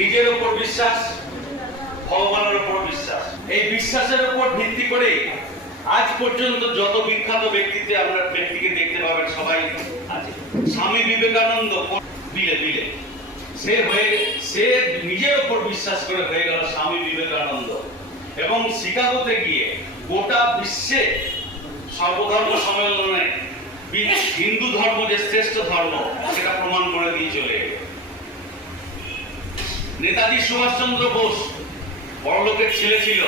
নিজের উপর বিশ্বাস, ভগবানের উপর বিশ্বাস। এই বিশ্বাসের উপর ভিত্তি করে আজ পর্যন্ত যত বিখ্যাত ব্যক্তিকে দেখতে পাবেন সবাই আছে। স্বামী বিবেকানন্দ বিলে সে নিজের উপর বিশ্বাস করে হয়ে গেল স্বামী বিবেকানন্দ, এবং শিকাগোতে গিয়ে গোটা বিশ্বে সর্বধর্ম সম্মেলনে হিন্দু ধর্ম যে শ্রেষ্ঠ ধর্ম সেটা প্রমাণ করে দিয়ে চলে গেল। নেতাজি সুভাষচন্দ্র বোস বড়লোকের ছেলে ছিল,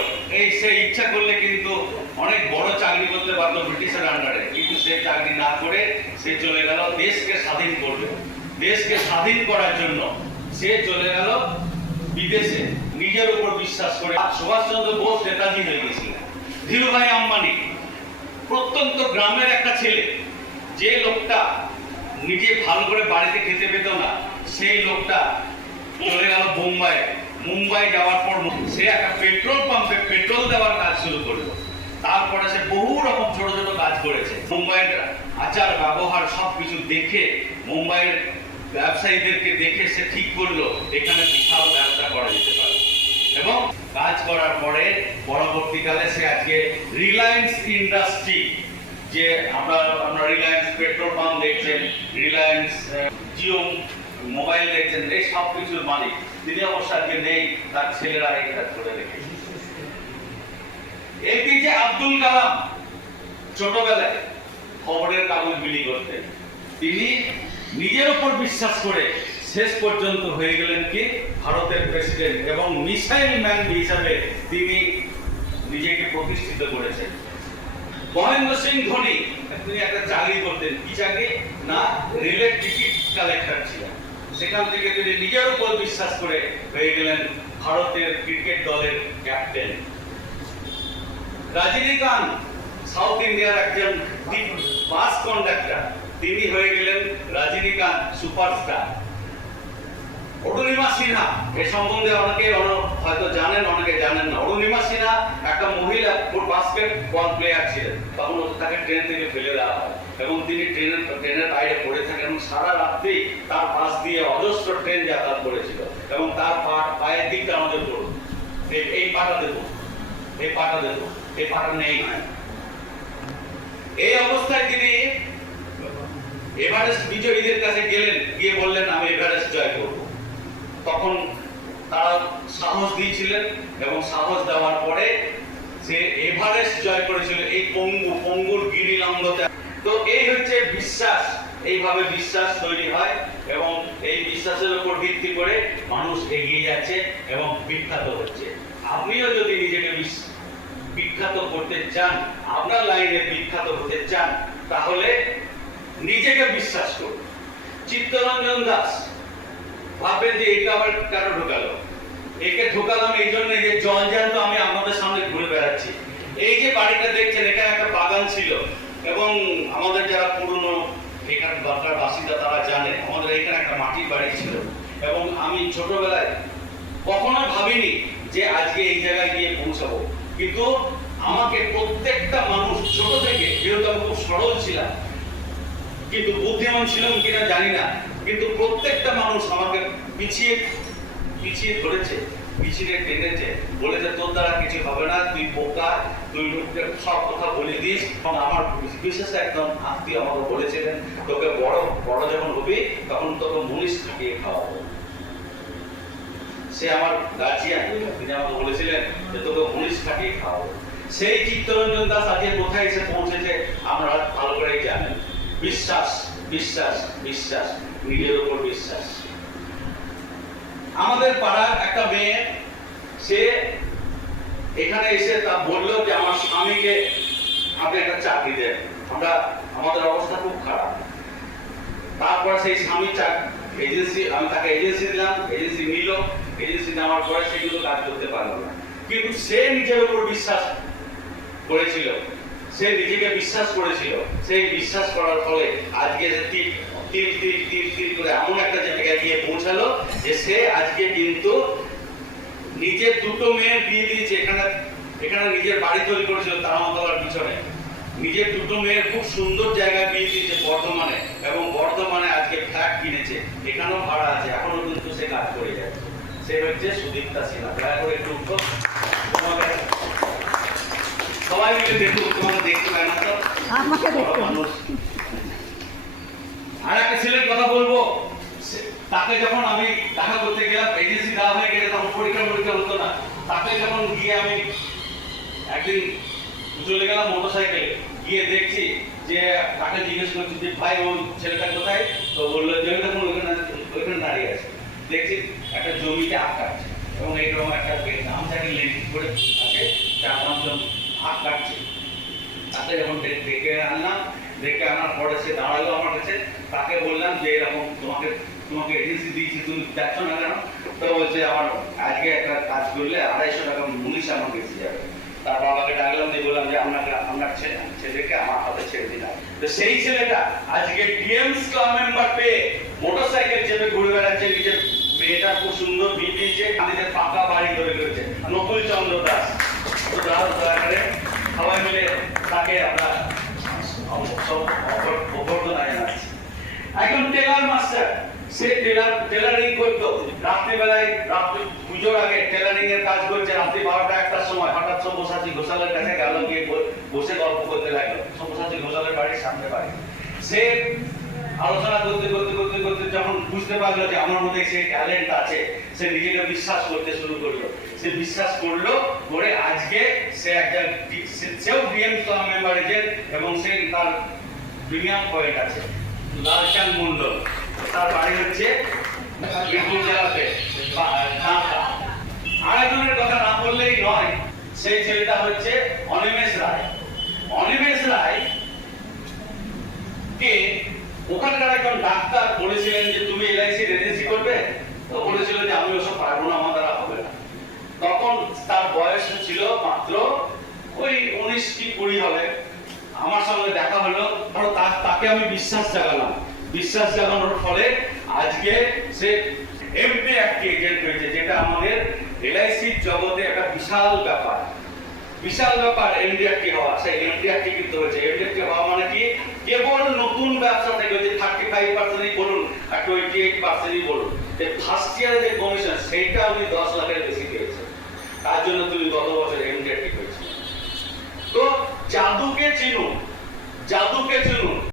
সে ইচ্ছা করলে কিন্তু অনেক বড় চাকরি করতে পারতো ব্রিটিশের আন্ডারে, কিন্তু সে চাকরি না করে সে চলে গেল দেশকে স্বাধীন করবে। দেশকে স্বাধীন করার জন্য সে চলে গেল বিদেশে নিজের উপর বিশ্বাস করে। সুভাষচন্দ্র বোস নেতাজি হয়ে গেছিলেন। ধীরুভাই আম্বানি প্রত্যন্ত গ্রামের একটা ছেলে, যে লোকটা নিজে ভালো করে বাড়িতে খেতে পেত না, সেই লোকটা চলে গেল মুম্বাই যাওয়ার পর সে একটা পেট্রোল পাম্পে পেট্রোল দেওয়ার কাজ শুরু করলো। তারপরে সে বহু রকম ছোট ছোট কাজ করেছে। মুম্বাইয়ের আচার ব্যবহার সবকিছু দেখে, মুম্বাইয়ের ব্যবসায়ীদেরকে দেখে সে ঠিক করলো এখানে বিশাল ব্যবসা করা যেতে পারে, এবং কাজ করার পরে পরবর্তীকালে সে আজকে রিলায়েন্স ইন্ডাস্ট্রি, যে আমরা রিলায়েন্স পেট্রোল পাম্প দেখছেন, রিলায়েন্স জিও মোবাইল দেখছেন, এই সব কিছুর মালিক তিনি। অবশ্য আজকে নেই, তার ছেলেরা এই কাজ করে রেখেছে। এপিজে আব্দুল কালাম ছোটবেলায় খবরের কাগজ বিলি করতেন। তিনি নিজের উপর বিশ্বাস করে শেষ পর্যন্ত হয়ে গেলেন কি ভারতের প্রেসিডেন্ট, এবং মিসাইল ম্যান হিসাবে তিনি নিজেকে প্রতিষ্ঠিত করেছেন। মহেন্দ্র সিং ধোনি তিনি একটা চাকরি করতেন, কি চাকরি না, রেলের টিকিট কালেক্টর ছিলেন। সেখান থেকে তিনি নিজের উপর বিশ্বাস করে হয়ে গেলেন ভারতের ক্রিকেট দলের ক্যাপ্টেন। রজনীকান্ত সাউথ ইন্ডিয়ার একজন বাস কন্ডাক্টর, তিনি হয়ে গেলেন রজনীকান্ত সুপারস্টার। অরুণিমা সিনহা, এ সম্বন্ধে অনেকে হয়তো জানেন, অনেকে জানেন না। অরুণিমা সিনহা একটা মহিলা বাস্কেটবল প্লেয়ার ছিলেন। তখন তাকে ট্রেন থেকে ফেলে দেওয়া হয়, এবং তিনি ট্রেনের বাইরে পড়ে থাকেন, এবং সারা রাত্রি তার পাশ দিয়ে অজস্র ট্রেন যাতায়াত করেছিল, এবং তার পায়ের দিকটা আমাদের করুন, এই পাটা দেবো, এই পাটা দেবো, এই পাটা নেই। এই অবস্থায় তিনি এভারেস্ট বিজয়ীদের কাছে গেলেন, গিয়ে বললেন আমি এভারেস্ট জয় করব। তখন তারা সাহস দিয়েছিলেন, এবং সাহস দেওয়ার পরে সে এভারেস্ট জয় করেছিল এই পঙ্গুর গিরিলম্বতে। তো এই হচ্ছে বিশ্বাস, এইভাবে বিশ্বাস তৈরি হয়, এবং এই বিশ্বাসের উপর ভিত্তি করে মানুষ এগিয়ে যাচ্ছে এবং বিখ্যাত হচ্ছে। আপনিও যদি নিজেকে বিখ্যাত করতে চান, আপনার লাইনে বিখ্যাত হতে চান, তাহলে নিজেকে বিশ্বাস করুন। চিত্তরঞ্জন দাস ভাববেন যে এটা আবার কেন ঢোকালো, একে ঢোকালাম এই জন্য যে জল জ্যান্ত আমি আপনাদের সামনে ঘুরে বেড়াচ্ছি। এই যে বাড়িটা দেখছেন, এখানে একটা বাগান ছিল, এবং আমাদের যারা পুরনো এখানে বাংলার বাসিন্দা তারা জানে আমাদের এখানে একটা মাটির বাড়ি ছিল, এবং আমি ছোটবেলায় কখনো ভাবিনি যে আজকে এই জায়গায় গিয়ে পৌঁছাবো। কিন্তু আমাকে প্রত্যেকটা মানুষ ছোট থেকে, যেহেতু আমি খুব সরল ছিলাম, কিন্তু বুদ্ধিমান ছিলাম কিনা জানি না, কিন্তু প্রত্যেকটা মানুষ আমাকে পিছিয়ে ধরেছে, পিছিয়ে টেনেছে, বলেছে তোর দ্বারা কিছু হবে না, তুই বোকা, তুই লোককে সব কথা বলে দিস। এবং আমার বিশেষ একদম আত্মীয় আমাকে বলেছিলেন, তোকে বড় যখন হবি তখন তোকে মুনিশ খাটিয়ে খাওয়াবো। সে আমার গার্জিয়ান, তিনি আমাকে বলেছিলেন যে তোকে মুনিশ খাটিয়ে খাওয়াবো। সেই চিত্তরঞ্জন দাস আজকে কোথায় এসে পৌঁছেছে আমরা ভালো করেই জানেন। বিশ্বাস, বিশ্বাস, বিশ্বাস, নিজের উপর বিশ্বাস। আমাদের পাড়ার একটা মেয়ে, সে এখানে এসে তা বললো যে আমার স্বামীকে আপনি একটা চাকরি দেন, আমাদের অবস্থা খুব খারাপ। তারপর সেই স্বামী এজেন্সি, আমি তাকে এজেন্সি দিলাম, এজেন্সি নিল, এজেন্সি নেওয়ার পরে সেগুলো কাজ করতে পারলো না। কিন্তু সে নিজের উপর বিশ্বাস করেছিল, সে নিজেকে বিশ্বাস করেছিল। সেই বিশ্বাস করার ফলে আজকে তীর করে এমন একটা জায়গায় গিয়ে পৌঁছালো যে সে আজকে কিন্তু নিজের দুটো মেয়ের বিয়ে দিয়েছে। এখানে নিজের বাড়ি তৈরি করেছিল তারামতলার পিছনে, নিজের দুটো মেয়ের খুব সুন্দর জায়গায় বিয়ে দিয়েছে বর্ধমানে, এবং বর্ধমানে আজকে ফ্ল্যাট কিনেছে, এখানেও ভাড়া আছে, এখনো কিন্তু সে কাজ করে যাচ্ছে। সে হচ্ছে সুদীপ্তা সিনহা। দয়া করে একটু উঠো, তোমাকে সবাই মিলে দেখুন, তোমাকে দেখতে পায় না তো আমাকে দেখতে মানুষ। আর একটা ছেলের কথা বলবো, তাকে যখন আমি দেখা করতে গেলাম, এজেন্সি দেওয়া হয়ে গেলে তখন পরীক্ষা হতো না। তাকে যখন গিয়ে আমি একদিন চলে গেলাম মোটরসাইকেলে, গিয়ে দেখছি যে তাকে জিজ্ঞেস করছি যে ভাই ওই ছেলেটা কোথায়, তো বললো যে দেখুন ওইখানে দাঁড়িয়ে আছে। দেখছি একটা জমিতে আখ কাটছে এবং এইরকম একটা গামছাকে লেডি করে আছে, 4-5 জন আখ কাটছে। তাকে যখন ডেকে আনলাম, ডেকে আনার পরে সে দাঁড়ালো আমার কাছে। তাকে বললাম যে এরকম তোমাকে এজেন্সি দিয়েছি, তুমি যাচ্ছ না কেন? তো বলছে আমার আজকে একটা কাজ করলে 250 টাকা মুনিশ আমার বেশি যাবে। তার বাবাকে ডাকলাম, দিয়ে বললাম যে আপনার ছেলেকে আমার হাতে ছেড়ে দিলাম। তো সেই ছেলেটা আজকে ডিএমস ক্লাব মেম্বার পেয়ে মোটরসাইকেল চেপে ঘুরে বেড়াচ্ছে, নিজের মেয়েটা খুব সুন্দর বিয়ে দিয়েছে, নিজের পাকা বাড়ি ধরে রয়েছে, নকুল চন্দ্র দাস। তো দয়া করে সবাই মিলে তাকে আমরা অভ্যর্থনা জানাচ্ছি। একজন টেলার মাস্টার, সে টেলারিং করতো রাত্রিবেলায়, পুজোর আগে টেলারিং এর কাজ করছে। রাত্রি 12টা-1টার সময় হঠাৎ সব্যসাচী ঘোষালের কাছে গেল, গিয়ে বসে গল্প করতে লাগলো। সব্যসাচী ঘোষালের বাড়ির সামনে বাড়ি। সে আলোচনা করতে করতে করতে করতে যখন বুঝতে পারলো যে আমার মধ্যে সেই ট্যালেন্ট আছে, সে নিজেকে বিশ্বাস করতে শুরু করলো। সে বিশ্বাস করলো করে আজকে সে একটা সেও ডিএম ক্লাব মেম্বার এজেন্ট এবং সে তার প্রিমিয়াম পয়েন্ট আছে। লালচাঁদ মন্ডল, তার বাড়ি হচ্ছে বীরভূম জেলাতে ঢাকা। আরেকজনের কথা না বললেই নয়, সেই ছেলেটা হচ্ছে অনিমেষ রায়। অনিমেষ রায় কে ওখানকার একজন ডাক্তার বলেছিলেন যে তুমি এলআইসি এজেন্সি করবে, তো বলেছিল যে আমি ওসব পারবো না, আমার দ্বারা হবে না। তখন তার বয়স ছিল মাত্র ওই 19 কি 20 হবে। আমার সঙ্গে দেখা হলো, তাকে আমি বিশ্বাস জাগালাম। বিশ্বাস জাগানোর ফলে আজকে সে এমডি একটি এজেন্ট হয়েছে, যেটা আমাদের এলআইসির জগতে একটা বিশাল ব্যাপার। এমডি একটি হওয়া। সেই এমডি একটি কিন্তু হয়েছে। এমডি একটি হওয়া মানে কি, কেবল নতুন ব্যবসা থেকে যে 35%ই বলুন আর 28%ই বলুন, যে ফার্স্ট ইয়ারে যে কমিশন সেইটা আমি 10 লাখের বেশি পেয়েছি। তার জন্য তুমি গত বছর এমডি একটি হয়েছে। তো জাদুকে চিনুন।